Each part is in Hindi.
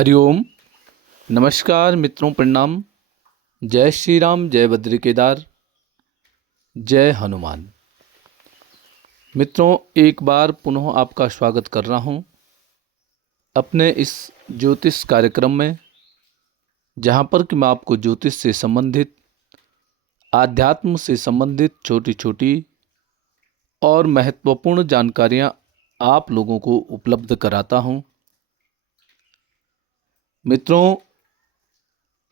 हरिओम। नमस्कार मित्रों, प्रणाम। जय श्री राम, जय बद्री केदार, जय हनुमान। मित्रों, एक बार पुनः आपका स्वागत कर रहा हूं अपने इस ज्योतिष कार्यक्रम में, जहां पर कि मैं आपको ज्योतिष से संबंधित, आध्यात्म से संबंधित छोटी छोटी और महत्वपूर्ण जानकारियां आप लोगों को उपलब्ध कराता हूं। मित्रों,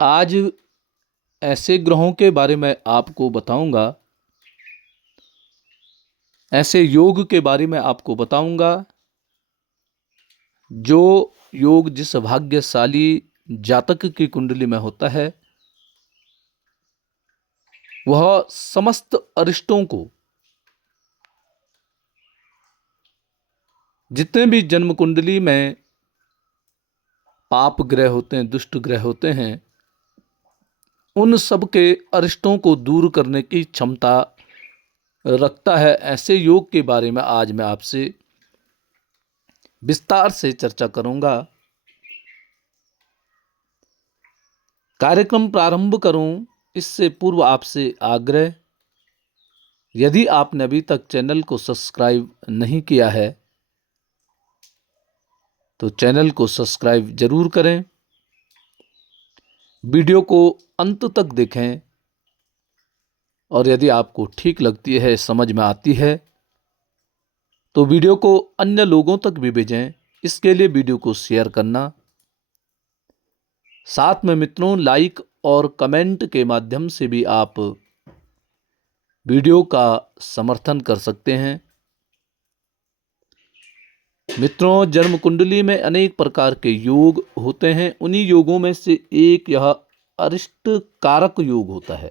आज ऐसे ग्रहों के बारे में आपको बताऊंगा, ऐसे योग के बारे में आपको बताऊंगा जो योग जिस भाग्यशाली जातक की कुंडली में होता है, वह समस्त अरिष्टों को, जितने भी जन्म कुंडली में पाप ग्रह होते हैं, दुष्ट ग्रह होते हैं, उन सब के अरिष्टों को दूर करने की क्षमता रखता है। ऐसे योग के बारे में आज मैं आपसे विस्तार से चर्चा करूंगा। कार्यक्रम प्रारंभ करूं इससे पूर्व आपसे आग्रह, यदि आपने अभी तक चैनल को सब्सक्राइब नहीं किया है तो चैनल को सब्सक्राइब जरूर करें, वीडियो को अंत तक देखें और यदि आपको ठीक लगती है, समझ में आती है तो वीडियो को अन्य लोगों तक भी भेजें। इसके लिए वीडियो को शेयर करना, साथ में मित्रों लाइक और कमेंट के माध्यम से भी आप वीडियो का समर्थन कर सकते हैं। मित्रों, जन्म कुंडली में अनेक प्रकार के योग होते हैं। उन्हीं योगों में से एक यह अरिष्ट कारक योग होता है।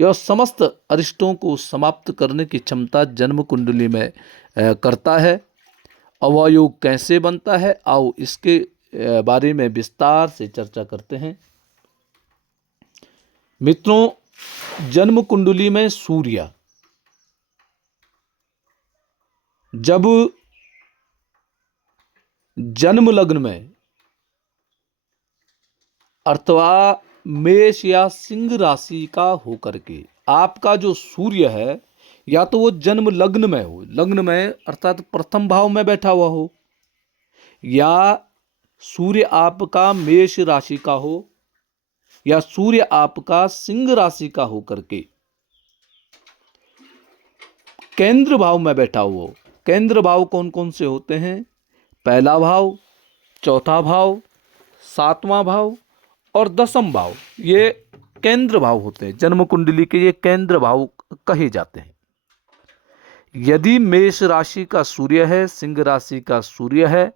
यह समस्त अरिष्टों को समाप्त करने की क्षमता जन्म कुंडली में करता है। और वह योग कैसे बनता है, आओ इसके बारे में विस्तार से चर्चा करते हैं। मित्रों, जन्म कुंडली में सूर्य जब जन्म लग्न में अथवा मेष या सिंह राशि का होकर के, आपका जो सूर्य है या तो वो जन्म लग्न में हो, लग्न में अर्थात प्रथम भाव में बैठा हुआ हो, या सूर्य आपका मेष राशि का हो, या सूर्य आपका सिंह राशि का होकर के केंद्र भाव में बैठा हुआ हो। केंद्र भाव कौन कौन से होते हैं? पहला भाव, चौथा भाव, सातवां भाव और दसम भाव, ये केंद्र भाव होते हैं। जन्म कुंडली के ये केंद्र भाव कहे जाते हैं। यदि मेष राशि का सूर्य है, सिंह राशि का सूर्य है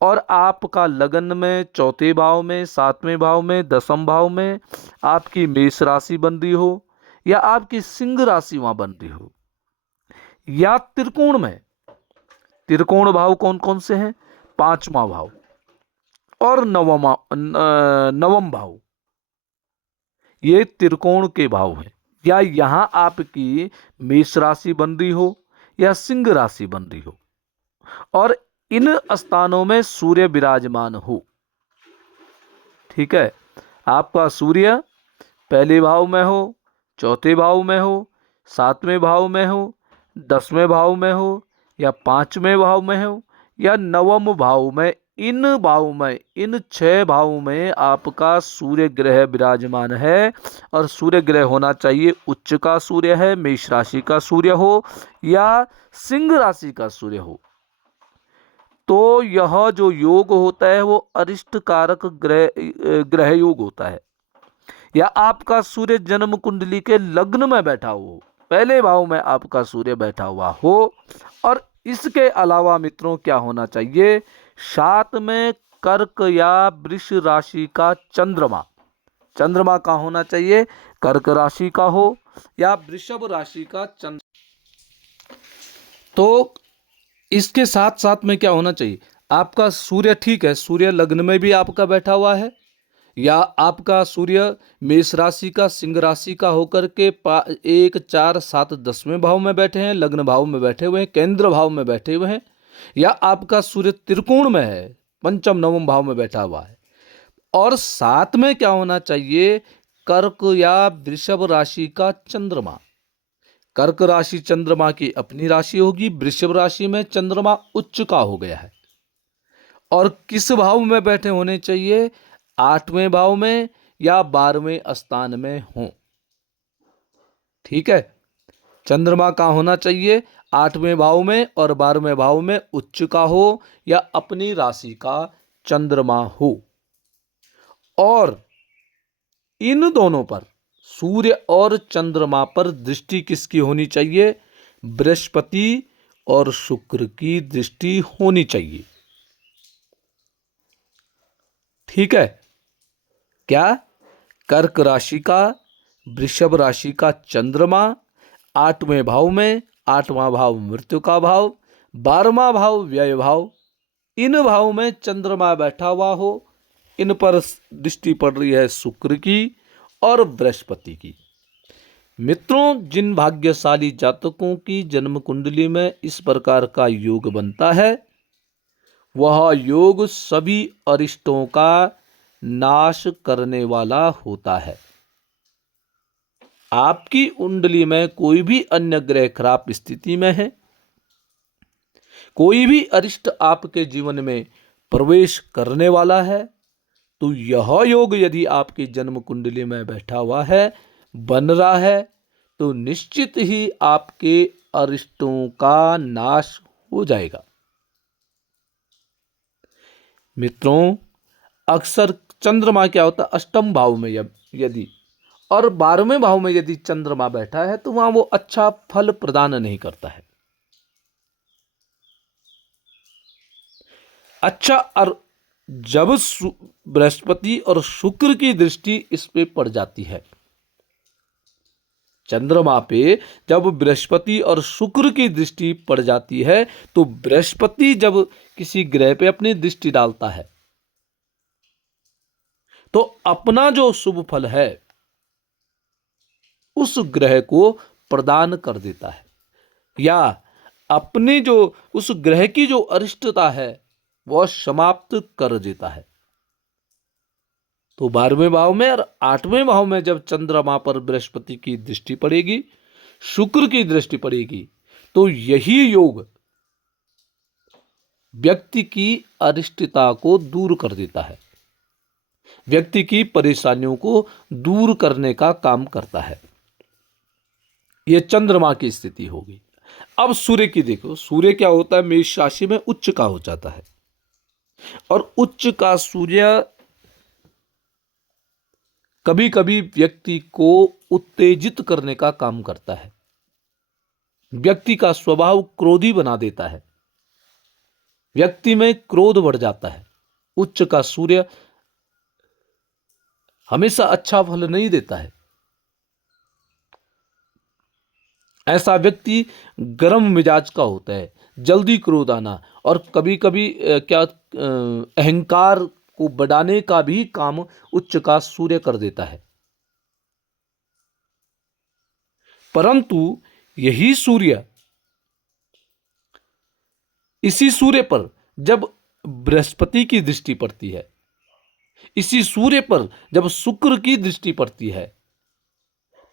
और आपका लगन में चौथे भाव में, सातवें भाव में, दसम भाव में आपकी मेष राशि बन रही हो, या आपकी सिंह राशि वहां बन रही हो, या त्रिकोण में, त्रिकोण भाव कौन कौन से हैं? पांचवा भाव और नवम भाव, ये त्रिकोण के भाव हैं। या यहां आपकी मेष राशि बन रही हो या सिंह राशि बन रही हो और इन स्थानों में सूर्य विराजमान हो। ठीक है, आपका सूर्य पहले भाव में हो, चौथे भाव में हो, सातवें भाव में हो, दसवें भाव में हो, या पांचवें भाव में हो, या नवम भाव में, इन भाव में, इन 6 भावों में आपका सूर्य ग्रह विराजमान है। और सूर्य ग्रह होना चाहिए उच्च का सूर्य है, मेष राशि का सूर्य हो या सिंह राशि का सूर्य हो। तो यह जो योग होता है वो अरिष्ट कारक ग्रह योग होता है। या आपका सूर्य जन्म कुंडली के लग्न में बैठा हो, पहले भाव में आपका सूर्य बैठा हुआ हो। और इसके अलावा मित्रों क्या होना चाहिए? साथ में कर्क या वृष राशि का चंद्रमा, चंद्रमा का होना चाहिए, कर्क राशि का हो या वृषभ राशि का चंद्र। तो इसके साथ साथ में क्या होना चाहिए? आपका सूर्य, ठीक है, सूर्य लग्न में भी आपका बैठा हुआ है, या आपका सूर्य मेष राशि का, सिंह राशि का होकर के 1, 4, 7, 10वें भाव में बैठे हैं, लग्न भाव में बैठे हुए हैं, केंद्र भाव में बैठे हुए हैं, या आपका सूर्य त्रिकोण में है, पंचम नवम भाव में बैठा हुआ है, और साथ में क्या होना चाहिए, कर्क या वृषभ राशि का चंद्रमा। कर्क राशि चंद्रमा की अपनी राशि होगी, वृषभ राशि में चंद्रमा उच्च का हो गया है। और किस भाव में बैठे होने चाहिए, 8वें भाव में या 12वें स्थान में हो। ठीक है, चंद्रमा का होना चाहिए 8वें भाव में और 12वें भाव में उच्च का हो या अपनी राशि का चंद्रमा हो। और इन दोनों पर, सूर्य और चंद्रमा पर दृष्टि किसकी होनी चाहिए, बृहस्पति और शुक्र की दृष्टि होनी चाहिए। ठीक है, क्या, कर्क राशि का, वृषभ राशि का चंद्रमा 8वें भाव में, 8वां भाव मृत्यु का भाव, 12वां भाव व्यय भाव, इन भाव में चंद्रमा बैठा हुआ हो, इन पर दृष्टि पड़ रही है शुक्र की और बृहस्पति की। मित्रों, जिन भाग्यशाली जातकों की जन्म कुंडली में इस प्रकार का योग बनता है, वह योग सभी अरिष्टों का नाश करने वाला होता है। आपकी कुंडली में कोई भी अन्य ग्रह खराब स्थिति में है, कोई भी अरिष्ट आपके जीवन में प्रवेश करने वाला है, तो यह योग यदि आपकी जन्म कुंडली में बैठा हुआ है, बन रहा है, तो निश्चित ही आपके अरिष्टों का नाश हो जाएगा। मित्रों, अक्सर चंद्रमा क्या होता है, अष्टम भाव में यदि और 12वें भाव में यदि चंद्रमा बैठा है तो वहां वो अच्छा फल प्रदान नहीं करता है। अच्छा, और जब बृहस्पति और शुक्र की दृष्टि इस पे पड़ जाती है, चंद्रमा पे जब बृहस्पति और शुक्र की दृष्टि पड़ जाती है, तो बृहस्पति जब किसी ग्रह पे अपनी दृष्टि डालता है तो अपना जो शुभ फल है उस ग्रह को प्रदान कर देता है, या अपने जो उस ग्रह की जो अरिष्टता है वह समाप्त कर देता है। तो 12वें भाव में और 8वें भाव में जब चंद्रमा पर बृहस्पति की दृष्टि पड़ेगी, शुक्र की दृष्टि पड़ेगी, तो यही योग व्यक्ति की अरिष्टता को दूर कर देता है, व्यक्ति की परेशानियों को दूर करने का काम करता है। यह चंद्रमा की स्थिति होगी। अब सूर्य की देखो, सूर्य क्या होता है, मेष राशि में उच्च का हो जाता है, और उच्च का सूर्य कभी कभी व्यक्ति को उत्तेजित करने का काम करता है, व्यक्ति का स्वभाव क्रोधी बना देता है, व्यक्ति में क्रोध बढ़ जाता है। उच्च का सूर्य हमेशा अच्छा फल नहीं देता है। ऐसा व्यक्ति गर्म मिजाज का होता है, जल्दी क्रोध आना, और कभी कभी अहंकार को बढ़ाने का भी काम उच्च का सूर्य कर देता है। परंतु यही सूर्य, इसी सूर्य पर जब बृहस्पति की दृष्टि पड़ती है, इसी सूर्य पर जब शुक्र की दृष्टि पड़ती है,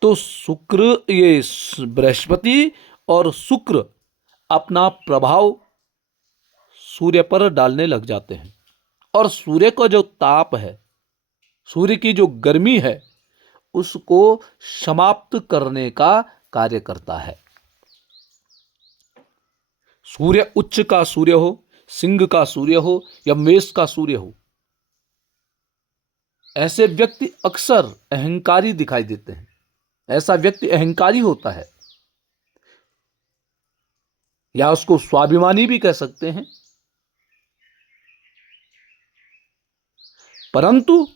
तो शुक्र, ये बृहस्पति और शुक्र अपना प्रभाव सूर्य पर डालने लग जाते हैं, और सूर्य का जो ताप है, सूर्य की जो गर्मी है, उसको समाप्त करने का कार्य करता है। सूर्य उच्च का सूर्य हो, सिंह का सूर्य हो या मेष का सूर्य हो, ऐसे व्यक्ति अक्सर अहंकारी दिखाई देते हैं। ऐसा व्यक्ति अहंकारी होता है, या उसको स्वाभिमानी भी कह सकते हैं। परंतु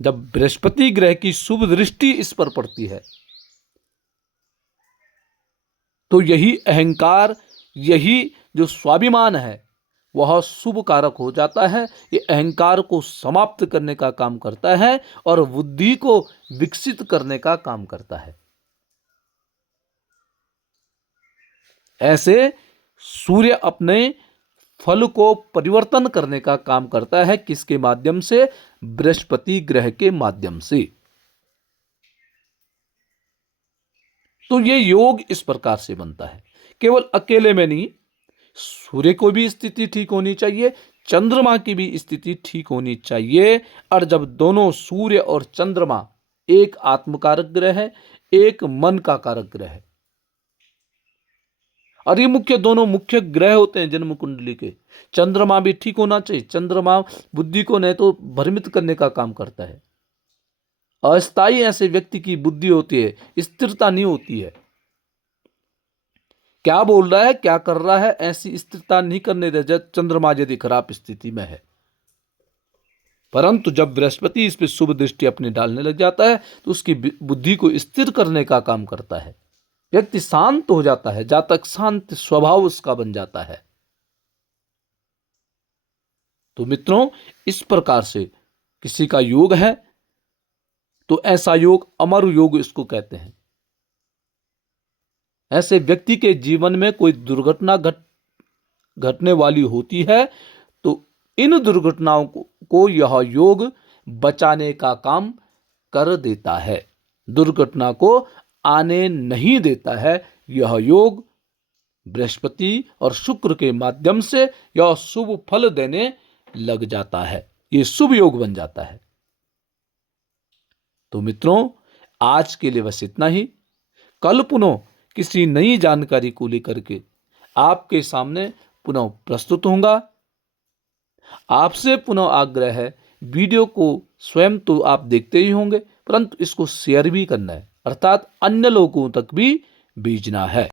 जब बृहस्पति ग्रह की शुभ दृष्टि इस पर पड़ती है, तो यही अहंकार, यही जो स्वाभिमान है, वह शुभ कारक हो जाता है। ये अहंकार को समाप्त करने का काम करता है और बुद्धि को विकसित करने का काम करता है। ऐसे सूर्य अपने फल को परिवर्तन करने का काम करता है। किसके माध्यम से? बृहस्पति ग्रह के माध्यम से। तो ये योग इस प्रकार से बनता है। केवल अकेले में नहीं, सूर्य को भी स्थिति ठीक होनी चाहिए, चंद्रमा की भी स्थिति ठीक होनी चाहिए। और जब दोनों सूर्य और चंद्रमा, एक आत्मकारक ग्रह है, एक मन का कारक ग्रह है, और ये दोनों मुख्य ग्रह होते हैं जन्म कुंडली के। चंद्रमा भी ठीक होना चाहिए। चंद्रमा बुद्धि को नहीं तो भ्रमित करने का काम करता है। अस्थायी ऐसे व्यक्ति की बुद्धि होती है, स्थिरता नहीं होती है। क्या बोल रहा है, क्या कर रहा है, ऐसी स्थिरता नहीं करने दे जब चंद्रमा यदि खराब स्थिति में है। परंतु जब बृहस्पति इस पे शुभ दृष्टि अपने डालने लग जाता है तो उसकी बुद्धि को स्थिर करने का काम करता है। व्यक्ति शांत हो जाता है, जातक शांत स्वभाव उसका बन जाता है। तो मित्रों, इस प्रकार से किसी का योग है तो ऐसा योग अमर योग इसको कहते हैं। ऐसे व्यक्ति के जीवन में कोई दुर्घटना घटने वाली होती है तो इन दुर्घटनाओं को यह योग बचाने का काम कर देता है, दुर्घटना को आने नहीं देता है। यह योग बृहस्पति और शुक्र के माध्यम से यह शुभ फल देने लग जाता है, ये शुभ योग बन जाता है। तो मित्रों, आज के लिए बस इतना ही। कल पुनः किसी नई जानकारी को लेकर के आपके सामने पुनः प्रस्तुत होऊंगा। आपसे पुनः आग्रह है, वीडियो को स्वयं तो आप देखते ही होंगे, परंतु इसको शेयर भी करना है, अर्थात अन्य लोगों तक भी भेजना है।